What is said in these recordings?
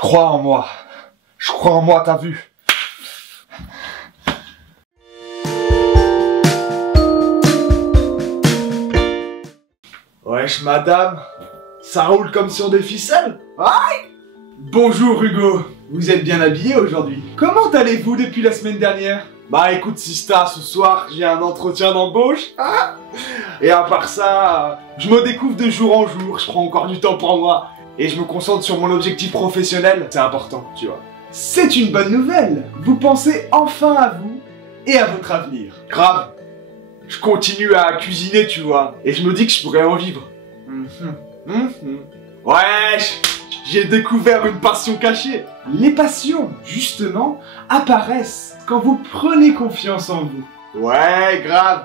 crois en moi. Je crois en moi, t'as vu. Wesh, madame. Ça roule comme sur des ficelles. Aïe! Bonjour, Hugo. Vous êtes bien habillé aujourd'hui. Comment allez-vous depuis la semaine dernière? Bah écoute, Sista, ce soir, j'ai un entretien d'embauche. Ah, et à part ça, je me découvre de jour en jour. Je prends encore du temps pour moi. Et je me concentre sur mon objectif professionnel. C'est important, tu vois. C'est une bonne nouvelle. Vous pensez enfin à vous et à votre avenir. Grave. Je continue à cuisiner, tu vois. Et je me dis que je pourrais en vivre. Wesh, j'ai découvert une passion cachée. Les passions, justement, apparaissent quand vous prenez confiance en vous. Ouais, grave.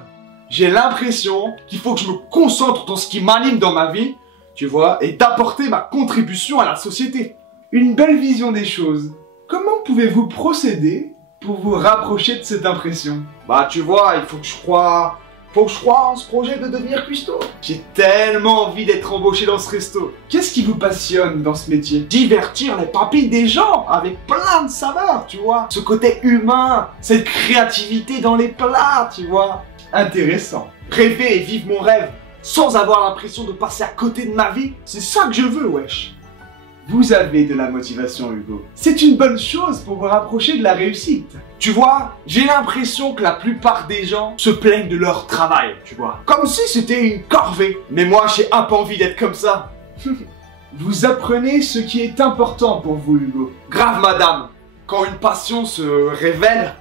J'ai l'impression qu'il faut que je me concentre dans ce qui m'anime dans ma vie, tu vois, et d'apporter ma contribution à la société. Une belle vision des choses. Comment pouvez-vous procéder pour vous rapprocher de cette impression? Bah, tu vois, il faut que je croie en ce projet de devenir cuistot. J'ai tellement envie d'être embauché dans ce resto. Qu'est-ce qui vous passionne dans ce métier? Divertir les papilles des gens avec plein de saveurs, tu vois. Ce côté humain, cette créativité dans les plats, tu vois. Intéressant. Rêver et vivre mon rêve sans avoir l'impression de passer à côté de ma vie, c'est ça que je veux, wesh. Vous avez de la motivation, Hugo. C'est une bonne chose pour vous rapprocher de la réussite. Tu vois, j'ai l'impression que la plupart des gens se plaignent de leur travail, tu vois. Comme si c'était une corvée. Mais moi, j'ai un peu envie d'être comme ça. Vous apprenez ce qui est important pour vous, Hugo. Grave, madame. Quand une passion se révèle,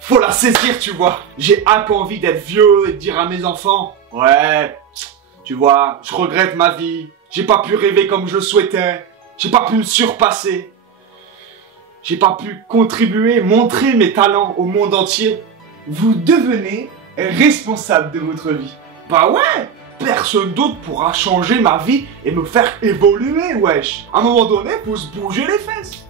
faut la saisir, tu vois. J'ai un peu envie d'être vieux et de dire à mes enfants, ouais, tu vois, je regrette ma vie. J'ai pas pu rêver comme je le souhaitais. J'ai pas pu me surpasser. J'ai pas pu contribuer, montrer mes talents au monde entier. Vous devenez responsable de votre vie. Bah ouais, personne d'autre pourra changer ma vie et me faire évoluer, wesh. À un moment donné, faut se bouger les fesses.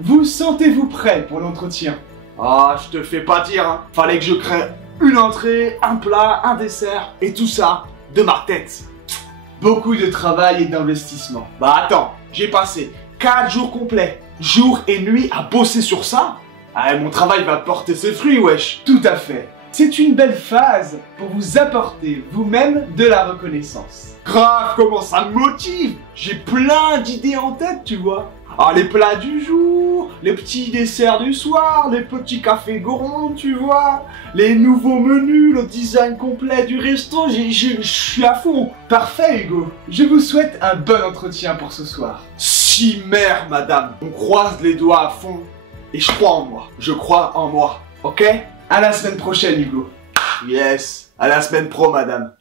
Vous sentez-vous prêt pour l'entretien? Ah, je te fais pas dire, hein. Fallait que je crée une entrée, un plat, un dessert, et tout ça de ma tête. Beaucoup de travail et d'investissement. Bah attends, j'ai passé 4 jours complets, jour et nuit à bosser sur ça. Ah, mon travail va porter ses fruits, wesh. Tout à fait. C'est une belle phase pour vous apporter vous-même de la reconnaissance. Grave, comment ça me motive. J'ai plein d'idées en tête, tu vois. Ah, les plats du jour, les petits desserts du soir, les petits cafés gourmands, tu vois, les nouveaux menus, le design complet du resto, je suis à fond. Parfait, Hugo. Je vous souhaite un bon entretien pour ce soir. Si mère, madame. On croise les doigts à fond et je crois en moi. Je crois en moi, ok? À la semaine prochaine, Hugo. Yes, à la semaine pro, madame.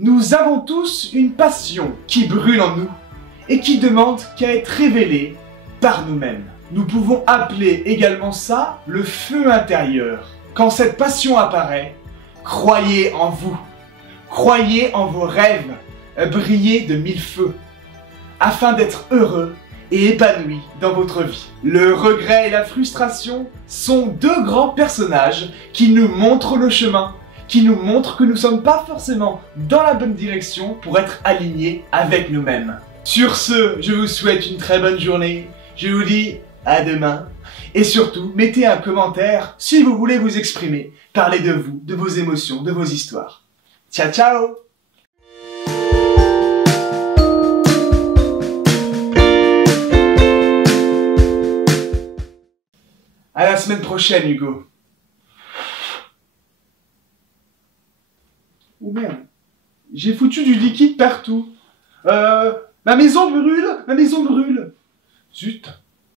Nous avons tous une passion qui brûle en nous et qui demande qu'à être révélée par nous-mêmes. Nous pouvons appeler également ça le feu intérieur. Quand cette passion apparaît, croyez en vous. Croyez en vos rêves, brillez de 1000 feux, afin d'être heureux et épanoui dans votre vie. Le regret et la frustration sont deux grands personnages qui nous montrent le chemin, qui nous montre que nous ne sommes pas forcément dans la bonne direction pour être alignés avec nous-mêmes. Sur ce, je vous souhaite une très bonne journée, je vous dis à demain, et surtout, mettez un commentaire si vous voulez vous exprimer, parlez de vous, de vos émotions, de vos histoires. Ciao ciao! À la semaine prochaine, Hugo. Oh merde, j'ai foutu du liquide partout. Ma maison brûle, ma maison brûle. Zut.